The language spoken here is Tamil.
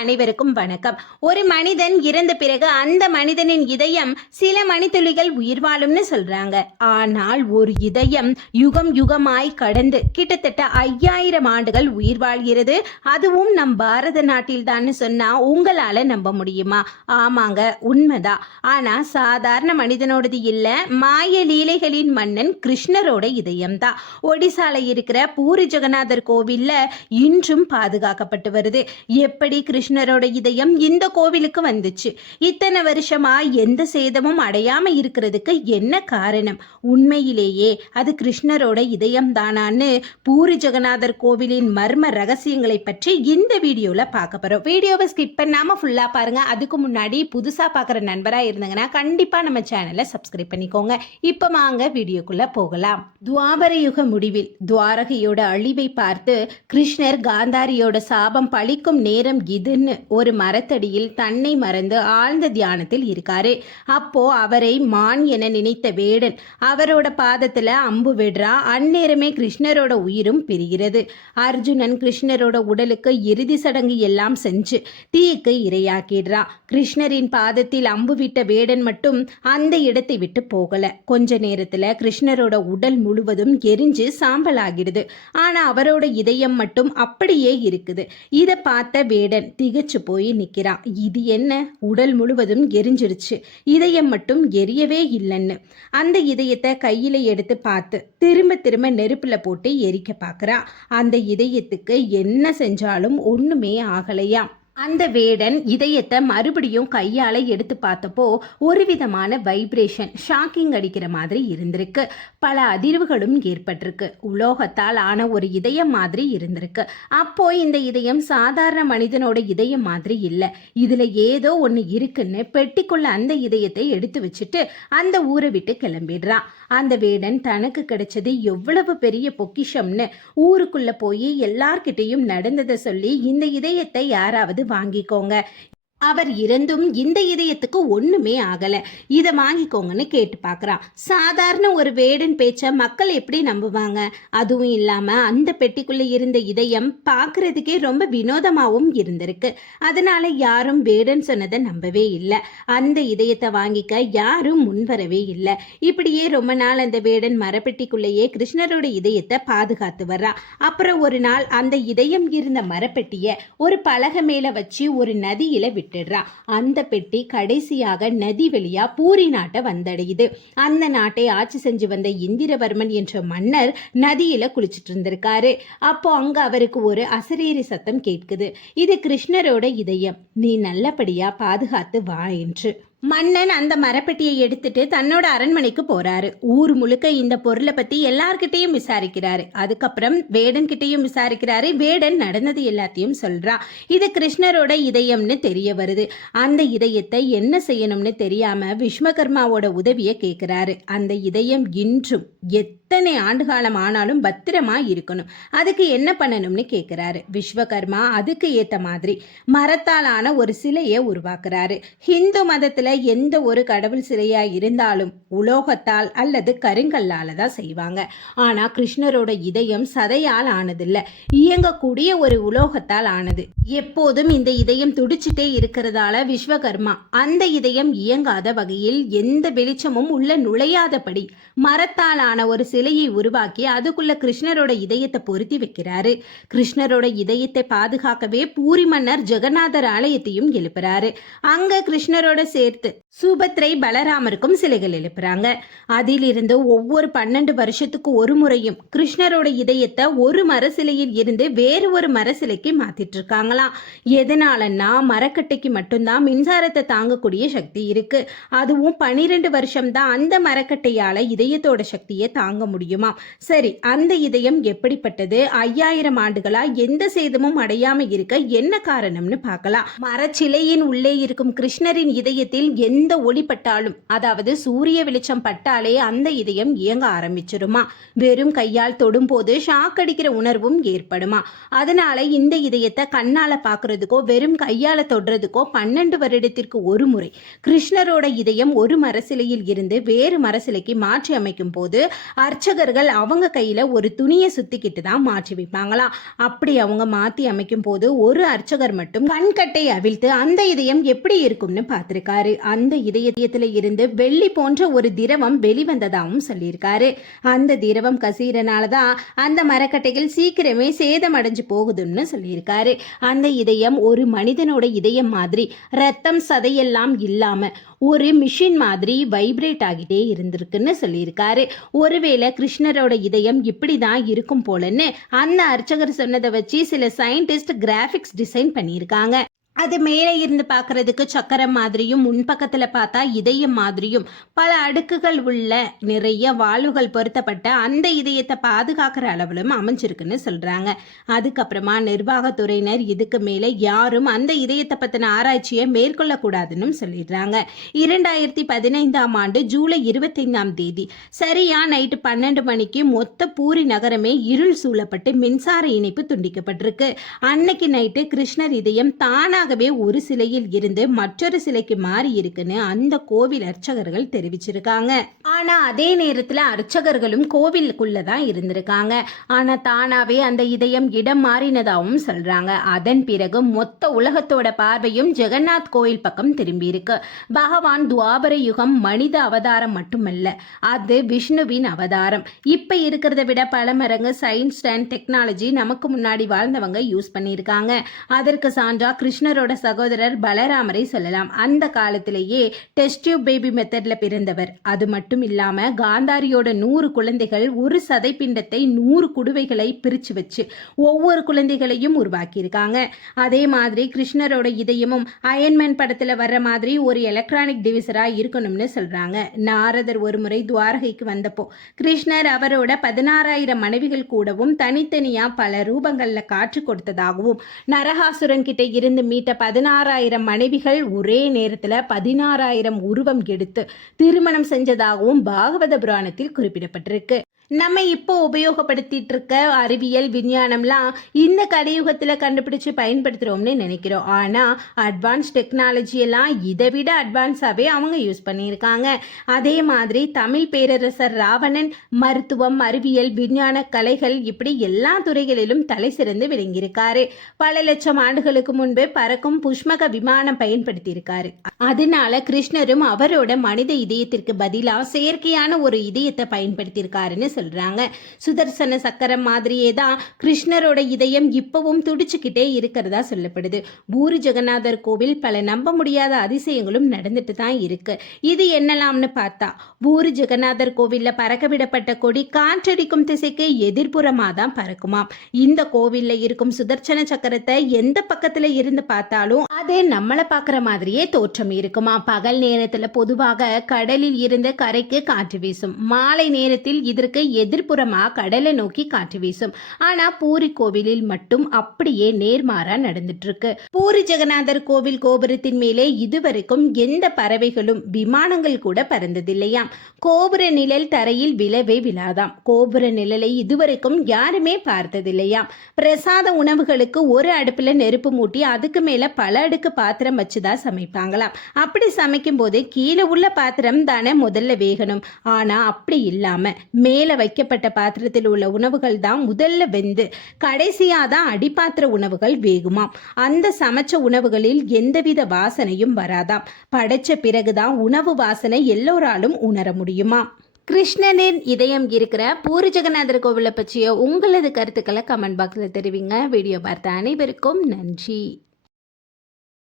அனைவருக்கும் வணக்கம். ஒரு மனிதன் இறந்த பிறகு அந்த மனிதனின் இதயம் சில மணித்துளிகள் உயிர் வாழும்னு சொல்றாங்க. ஆனால் ஒரு இதயம் யுகம் யுகமாய் கடந்து கிட்டத்தட்ட ஐயாயிரம் ஆண்டுகள் உயிர் வாழ்கிறது. அதுவும் நம் பாரத நாட்டில் தான் சொன்னா உங்களால நம்ப முடியுமா? ஆமாங்க உண்மைதான். ஆனா சாதாரண மனிதனோடது இல்ல மாய லீலைகளின் மன்னன் கிருஷ்ணரோட இதயம்தான். ஒடிசால இருக்கிற பூரி ஜெகநாதர் கோவில்ல இன்றும் பாதுகாக்கப்பட்டு வருது. எப்படி கிருஷ்ண கிருஷ்ணரோட இதயம் இந்த கோவிலுக்கு வந்துச்சு. இத்தனை வருஷமா எந்த சேதமும் அடையாம இருக்கிறதுக்கு என்ன காரணம்? உண்மையிலேயே அது கிருஷ்ணரோட இதயம் தானான்னு பூரி ஜெகநாதர் கோவிலின் மர்ம ரகசியங்களை பற்றி இந்த வீடியோல பார்க்க போறோம். வீடியோவை ஸ்கிப் பண்ணாம ஃபுல்லா பாருங்க. அதுக்கு முன்னாடி புதுசா பாக்குற நண்பரா இருந்தாங்கன்னா கண்டிப்பா நம்ம சேனலை சப்ஸ்கிரைப் பண்ணிக்கோங்க. இப்ப வாங்க வீடியோக்குள்ள போகலாம். துவாபர யுக முடிவில் துவாரகையோட அழிவை பார்த்து கிருஷ்ணர் காந்தாரியோட சாபம் பழிக்கும் நேரம் இது இதுன்னு ஒரு மரத்தடியில் தன்னை மறந்து ஆழ்ந்த தியானத்தில் இருக்காரு. அப்போ அவரை மான் என நினைத்த வேடன் அவரோட பாதத்துல அம்பு விடுறா. அந்நேரமே கிருஷ்ணரோட உயிரும் பிரிகிறது. அர்ஜுனன் கிருஷ்ணரோட உடலுக்கு இறுதி சடங்கு எல்லாம் செஞ்சு தீக்கு இரையாக்கிடுறான் கிருஷ்ணரின் பாதத்தில் அம்பு விட்ட வேடன் மட்டும் அந்த இடத்தை விட்டு போகல. கொஞ்ச நேரத்துல கிருஷ்ணரோட உடல் முழுவதும் எரிஞ்சு சாம்பலாகிடுது. ஆனா அவரோட இதயம் மட்டும் அப்படியே இருக்குது. இதை பார்த்த வேடன் திகச்சு போய் நிற்கிறான் இது என்ன? உடல் முழுவதும் எரிஞ்சிருச்சு இதயம் மட்டும் எரியவே இல்லைன்னு. அந்த இதயத்தை கையில எடுத்து பார்த்து திரும்ப திரும்ப நெருப்புல போட்டு எரிக்க பார்க்குறா. அந்த இதயத்துக்கு என்ன செஞ்சாலும் ஒண்ணுமே ஆகலையாம் அந்த வேடன் இதயத்தை மறுபடியும் கையால எடுத்து பார்த்தப்போ ஒரு விதமான வைப்ரேஷன் ஷாக்கிங் அடிக்கிற மாதிரி இருந்திருக்கு. பல அதிர்வுகளும் ஏற்பட்டிருக்கு. உலோகத்தால் ஆன ஒரு இதயம் மாதிரி இருந்திருக்கு. அப்போ இந்த இதயம் சாதாரண மனிதனோட இதயம் மாதிரி இல்லை. இதுல ஏதோ ஒன்று இருக்குன்னு பெட்டிக்குள்ள அந்த இதயத்தை எடுத்து வச்சுட்டு அந்த ஊரை விட்டு கிளம்பிடுறான் அந்த வேடன் தனக்கு கிடைச்சது எவ்வளவு பெரிய பொக்கிஷம்னு ஊருக்குள்ள போய் எல்லார்கிட்டையும் நடந்ததை சொல்லி இந்த இதயத்தை யாராவது வாங்கிக்கோங்க. அவர் இருந்தும் இந்த இதயத்துக்கு ஒண்ணுமே ஆகல. இதை வாங்கிக்கோங்கன்னு கேட்டு பார்க்குறான். சாதாரண ஒரு வேடன் பேச்ச மக்கள் எப்படி நம்புவாங்க? அதுவும் இல்லாம அந்த பெட்டிக்குள்ள இருந்த இதயம் பார்க்குறதுக்கே ரொம்ப வினோதமாவும் இருந்திருக்கு. அதனால யாரும் வேடன் சொன்னதை நம்பவே இல்லை. அந்த இதயத்தை வாங்கிக்க யாரும் முன்வரவே இல்லை. இப்படியே ரொம்ப நாள் அந்த வேடன் மரப்பெட்டிக்குள்ளேயே கிருஷ்ணரோட இதயத்தை பாதுகாத்து வர்றான் அப்புறம் ஒரு நாள் அந்த இதயம் இருந்த மரப்பெட்டியை ஒரு பலகை மேல வச்சு ஒரு நதியில விட்டுடுறா. அந்த பெட்டி கடைசியாக நதி வழியா பூரி நாட்டை வந்தடையுது. அந்த நாட்டை ஆட்சி செஞ்சு வந்த இந்திரவர்மன் என்ற மன்னர் நதியில குளிச்சிட்டு இருந்திருக்காரு. அப்போ அங்க அவருக்கு ஒரு அசரீரி சத்தம் கேட்குது. இது கிருஷ்ணரோட இதயம். நீ நல்லபடியா பாதுகாத்து வா என்று. மன்னன் அந்த மரப்பெட்டியை எடுத்துட்டு தன்னோட அரண்மனைக்கு போறாரு. ஊர் முழுக்க இந்த பொருளை பத்தி எல்லார்கிட்டையும் விசாரிக்கிறாரு. அதுக்கப்புறம் வேடன் கிட்டையும் விசாரிக்கிறாரு. வேடன் நடந்தது எல்லாத்தையும் சொல்றான் இது கிருஷ்ணரோட இதயம்னு தெரிய வருது. அந்த இதயத்தை என்ன செய்யணும்னு தெரியாம விஸ்வகர்மாவோட உதவியை கேட்கிறாரு அந்த இதயம் இன்றும் எத் எத்தனை ஆண்டு காலம் ஆனாலும் பத்திரமா இருக்கணும். அதுக்கு என்ன பண்ணணும்னு கேட்குறாரு விஸ்வகர்மா அதுக்கு ஏத்த மாதிரி மரத்தாலான ஒரு சிலையை உருவாக்குறாரு. ஹிந்து மதத்துல எந்த ஒரு கடவுள் சிலையா இருந்தாலும் உலோகத்தால் அல்லது கருங்கல்லால தான் செய்வாங்க. ஆனா கிருஷ்ணரோட இதயம் சதையால் ஆனதில்ல. இயங்கக்கூடிய ஒரு உலோகத்தால் ஆனது. எப்போதும் இந்த இதயம் துடிச்சிட்டே இருக்கிறதால விஸ்வகர்மா அந்த இதயம் இயங்காத வகையில் எந்த வெளிச்சமும் உள்ள நுழையாதபடி மரத்தாலான ஒரு சிலை சிலையை உருவாக்கி அதுக்குள்ள கிருஷ்ணரோட இதயத்தை பொருத்தி வைக்கிறாரு. கிருஷ்ணரோட இதயத்தை பாதுகாக்கவே பூரி மன்னர் ஜெகநாதர் ஆலயத்தையும் எழுப்புறாரு. அங்க கிருஷ்ணரோட சேர்த்து சுபத்ரை பலராமருக்கும் சிலைகள் எழுப்புறாங்க. அதிலிருந்து ஒவ்வொரு பன்னெண்டு வருஷத்துக்கு ஒரு முறையும் கிருஷ்ணரோட இதயத்தை ஒரு மர சிலையில் இருந்து வேறு ஒரு மர சிலைக்கு மாத்திட்டு இருக்காங்களாம். எதனாலன்னா மரக்கட்டைக்கு மட்டும்தான் மின்சாரத்தை தாங்கக்கூடிய சக்தி இருக்கு. அதுவும் பனிரெண்டு வருஷம் தான் அந்த மரக்கட்டையால இதயத்தோட சக்தியை தாங்க முடியுமா? சரி அந்த இதயம் எப்படிப்பட்டது? ஐயாயிரம் ஆண்டுகளா எந்த சேதமும் அடையாம இருக்க என்ன காரணம்னு பார்க்கலாம். மரச்சிலையின் உள்ளே இருக்கும் கிருஷ்ணரின் இதயத்தில் எந்த ஒளி பட்டாலும் அதாவது சூரிய வெளிச்சம் பட்டாலே அந்த இதயம் இயங்க ஆரம்பிச்சிருமா? வெறும் கையால் தொடும்போது ஷாக் அடிக்கிற உணர்வும் ஏற்படுமா? அதனால இந்த இதயத்தை கண்ணால பாக்குறதுக்கோ வெறும் கையால தொடுறதுக்கோ பன்னெண்டு வருடத்திற்கு ஒரு முறை கிருஷ்ணரோட இதயம் ஒரு மரசிலையில் இருந்து வேறு மரசிலைக்கு மாற்றி அமைக்கும் போது அர்ச்சகர்கள் அவங்க கையில் ஒரு துணியை சுத்திக்கிட்டு தான் மாற்றி வைப்பாங்களாம் அப்படி அவங்க மாற்றி அமைக்கும் போது ஒரு அர்ச்சகர் மட்டும் கண்கட்டை அவிழ்த்து அந்த இதயம் எப்படி இருக்கும்னு பார்த்துருக்காரு. அந்த இதயத்தில் இருந்து வெள்ளி போன்ற ஒரு திரவம் வெளிவந்ததாகவும் சொல்லியிருக்காரு. அந்த திரவம் கசீரனால தான் அந்த மரக்கட்டைகள் சீக்கிரமே சேதமடைஞ்சு போகுதுன்னு சொல்லியிருக்காரு. அந்த இதயம் ஒரு மனிதனோட இதயம் மாதிரி ரத்தம் சதையெல்லாம் இல்லாமல் ஒரு மிஷின் மாதிரி வைப்ரேட் ஆகிட்டே இருந்திருக்குன்னு சொல்லியிருக்காரு. ஒருவேளை கிருஷ்ணரோட இதயம் இப்படி தான் இருக்கும் போலன்னு அந்த அர்ச்சகர் சொன்னதை வச்சு சில சயின்டிஸ்ட் கிராஃபிக்ஸ் டிசைன் பண்ணியிருக்காங்க. அது மேலே இருந்து பார்க்கறதுக்கு சக்கரம் மாதிரியும் முன்பக்கத்தில் பார்த்தா இதயம் மாதிரியும் பல அடுக்குகள் உள்ள நிறைய வாழ்வுகள் பொருத்தப்பட்ட அந்த இதயத்தை பாதுகாக்கிற அளவிலும் அமைஞ்சிருக்குன்னு சொல்கிறாங்க அதுக்கப்புறமா நிர்வாகத்துறையினர் இதுக்கு மேலே யாரும் அந்த இதயத்தை பற்றின ஆராய்ச்சியை மேற்கொள்ளக்கூடாதுன்னு சொல்லிடுறாங்க. இரண்டாயிரத்தி பதினைந்தாம் ஆண்டு ஜூலை இருபத்தைந்தாம் தேதி சரியா நைட்டு பன்னெண்டு மணிக்கு மொத்த பூரி நகரமே இருள் சூழப்பட்டு மின்சார இணைப்பு துண்டிக்கப்பட்டிருக்கு. அன்னைக்கு நைட்டு கிருஷ்ணர் இதயம் தானாக தானாகவே ஒரு சிலையில் இருந்து மற்றொரு சிலைக்கு மாறி இருக்குன்னு அந்த கோவில் அர்ச்சகர்கள் தெரிவிச்சிருக்காங்க. ஆனா அதே நேரத்துல அர்ச்சகர்களும் கோவிலுக்குள்ள தான் இருந்திருக்காங்க. ஆனா தானாவே அந்த இதயம் இடம் மாறினதாகவும் சொல்றாங்க. அதன் பிறகு மொத்த உலகத்தோட பார்வையும் ஜெகநாத் கோயில் பக்கம் திரும்பி இருக்கு. பகவான் துவாபர யுகம் மனித அவதாரம் மட்டுமல்ல அது விஷ்ணுவின் அவதாரம். இப்ப இருக்கிறத விட பல மரங்கு சயின்ஸ் அண்ட் டெக்னாலஜி நமக்கு முன்னாடி வாழ்ந்தவங்க யூஸ் பண்ணியிருக்காங்க. அதற்கு சான்றா கிருஷ்ணரோட சகோதரர் பலராமரை சொல்லலாம். அந்த காலத்திலேயே டெஸ்ட் டியூப் பேபி மெத்தட்ல பிறந்தவர். அது மட்டும் இல்லாம காந்தாரியோட நூறு குழந்தைகள் ஒரு சதைப்பிண்டத்தை நூறு குடுவைகளை பிரிச்சு வச்சு ஒவ்வொரு குழந்தைகளையும் உருவாக்கியிருக்காங்க. அதே மாதிரி கிருஷ்ணரோட இதயமும் அயன்மேன் படத்துல வர்ற மாதிரி ஒரு எலக்ட்ரானிக் டிவிசரா இருக்கணும்னு சொல்றாங்க. நாரதர் ஒரு முறை துவாரகைக்கு வந்தப்போ கிருஷ்ணர் அவரோட பதினாறாயிரம் மனைவிகள் கூடவும் தனித்தனியா பல ரூபங்கள்ல காற்று கொடுத்ததாகவும் நரகாசுரன் கிட்ட இருந்து மீட்ட பதினாறாயிரம் மனைவிகள் ஒரே நேரத்தில் பதினாறாயிரம் உருவம் எடுத்து திருமணம் செஞ்சதாகவும் பாகவத புராணத்தில் குறிப்பிடப்பட்டிருக்கு. நம்ம இப்போ உபயோகப்படுத்திட்டு இருக்க அறிவியல் விஞ்ஞானம்லாம் இந்த கலியுகத்தில் கண்டுபிடிச்சு பயன்படுத்துகிறோம்னு நினைக்கிறோம். ஆனால் அட்வான்ஸ் டெக்னாலஜியெல்லாம் இதை விட அட்வான்ஸாகவே அவங்க யூஸ் பண்ணியிருக்காங்க. அதே மாதிரி தமிழ் பேரரசர் ராவணன் மருத்துவம் அறிவியல் விஞ்ஞான கலைகள் இப்படி எல்லா துறைகளிலும் தலை சிறந்து விளங்கியிருக்காரு. பல லட்சம் ஆண்டுகளுக்கு முன்பே பறக்கும் புஷ்மக விமானம் பயன்படுத்தியிருக்காரு. அதனால கிருஷ்ணரும் அவரோட மனித இதயத்திற்கு பதிலாக செயற்கையான ஒரு இதயத்தை பயன்படுத்தியிருக்காருன்னு சொல்றாங்க. சுதர்சன சக்கரம் மாதிரியே தான் கிருஷ்ணரோட இதயம் இப்பவும் துடிச்சுக்கிட்டே இருக்கிறதா சொல்லப்படுது. பூரி ஜெகநாதர் கோவில் பல நம்ப முடியாத அதிசயங்களும் நடந்துட்டு தான் இருக்கு. இது என்னலாம்னு பார்த்தா பூரி ஜெகநாதர் கோவில்ல பறக்க விடப்பட்ட கொடி காற்றடிக்கும் திசைக்கு எதிர்ப்புறமாக தான் பறக்குமாம். இந்த கோவில்ல இருக்கும் சுதர்சன சக்கரத்தை எந்த பக்கத்துல இருந்து பார்த்தாலும் அது நம்மளை பார்க்குற மாதிரியே தோற்றம் இருக்குமா. பகல் நேரத்துல பொதுவாக கடலில் இருந்து கரைக்கு காற்று வீசும். மாலை நேரத்தில் இதற்கு எதிர்ப்புறமா கடலை நோக்கி காற்று வீசும். ஆனா பூரி கோவிலில் மட்டும் அப்படியே நேர்மாறா நடந்துட்டு இருக்கு பூரி ஜெகநாதர் கோவில் கோபுரத்தின் மேலே இதுவரைக்கும் எந்த பறவைகளும் விமானங்கள் கூட பறந்ததில்லையாம். கோபுர நிழல் தரையில் விழவே விழாதாம். கோபுர நிழலை இதுவரைக்கும் யாருமே பார்த்ததில்லையாம். பிரசாத உணவுகளுக்கு ஒரு அடுப்புல நெருப்பு மூட்டி அதுக்கு மேல பல அடுக்கு பாத்திரம் வச்சுதான் சமைப்பாங்களாம். அப்படி சமைக்கும் போது கீழே உள்ள பாத்திரம் தானே முதல்ல வேகணும். ஆனா அப்படி இல்லாம மேல வைக்கப்பட்ட பாத்திரத்தில் உள்ள உணவுகள் தான் முதல்ல வெந்து கடைசியாக தான் அடிப்பாத்திர உணவுகள் வேகுமாம். அந்த சமைச்ச உணவுகளில் எந்தவித வாசனையும் வராதாம். படைச்ச பிறகுதான் உணவு வாசனை எல்லோராலும் உணர முடியுமா? கிருஷ்ணனின் இதயம் இருக்கிற பூரி ஜெகநாதர் கோவிலை பற்றிய உங்களது கருத்துக்களை கமெண்ட் பாக்ஸில் தெரிவிங்க. வீடியோ பார்த்த அனைவருக்கும் நன்றி.